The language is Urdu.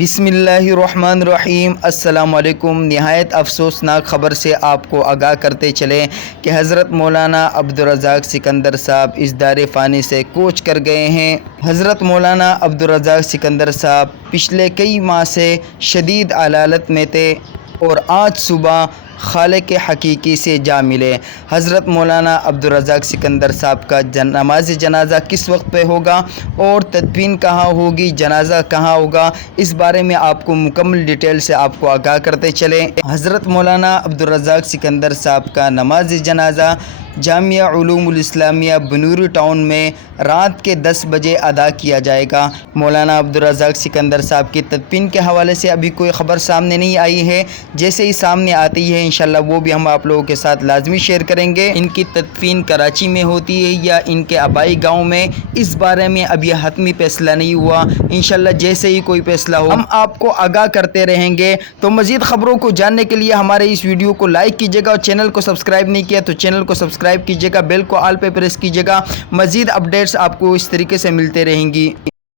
بسم اللہ الرحمن الرحیم۔ السلام علیکم۔ نہایت افسوسناک خبر سے آپ کو آگاہ کرتے چلیں کہ حضرت مولانا عبدالرزاق سکندر صاحب اس دار فانی سے کوچ کر گئے ہیں۔ حضرت مولانا عبدالرزاق سکندر صاحب پچھلے کئی ماہ سے شدید علالت میں تھے اور آج صبح خالق حقیقی سے جا ملے۔ حضرت مولانا عبدالرزاق سکندر صاحب کا نماز جنازہ کس وقت پہ ہوگا اور تدفین کہاں ہوگی، جنازہ کہاں ہوگا، اس بارے میں آپ کو مکمل ڈیٹیل سے آپ کو آگاہ کرتے چلیں۔ حضرت مولانا عبدالرزاق سکندر صاحب کا نماز جنازہ جامعہ علوم الاسلامیہ بنوری ٹاؤن میں رات کے 10 بجے ادا کیا جائے گا۔ مولانا عبدالرزاق سکندر صاحب کی تدفین کے حوالے سے ابھی کوئی خبر سامنے نہیں آئی ہے، جیسے ہی سامنے آتی ہے انشاءاللہ وہ بھی ہم آپ لوگوں کے ساتھ لازمی شیئر کریں گے۔ ان کی تدفین کراچی میں ہوتی ہے یا ان کے آبائی گاؤں میں، اس بارے میں ابھی حتمی فیصلہ نہیں ہوا۔ انشاءاللہ جیسے ہی کوئی فیصلہ ہو ہم آپ کو آگاہ کرتے رہیں گے۔ تو مزید خبروں کو جاننے کے لیے ہمارے اس ویڈیو کو لائک کیجیے گا اور چینل کو سبسکرائب نہیں کیا تو چینل کو سبسکرائب کیجیے گا، بیل کو آل پہ پریس کیجیے گا۔ مزید اپڈیٹس آپ کو اس طریقے سے ملتے رہیں گی۔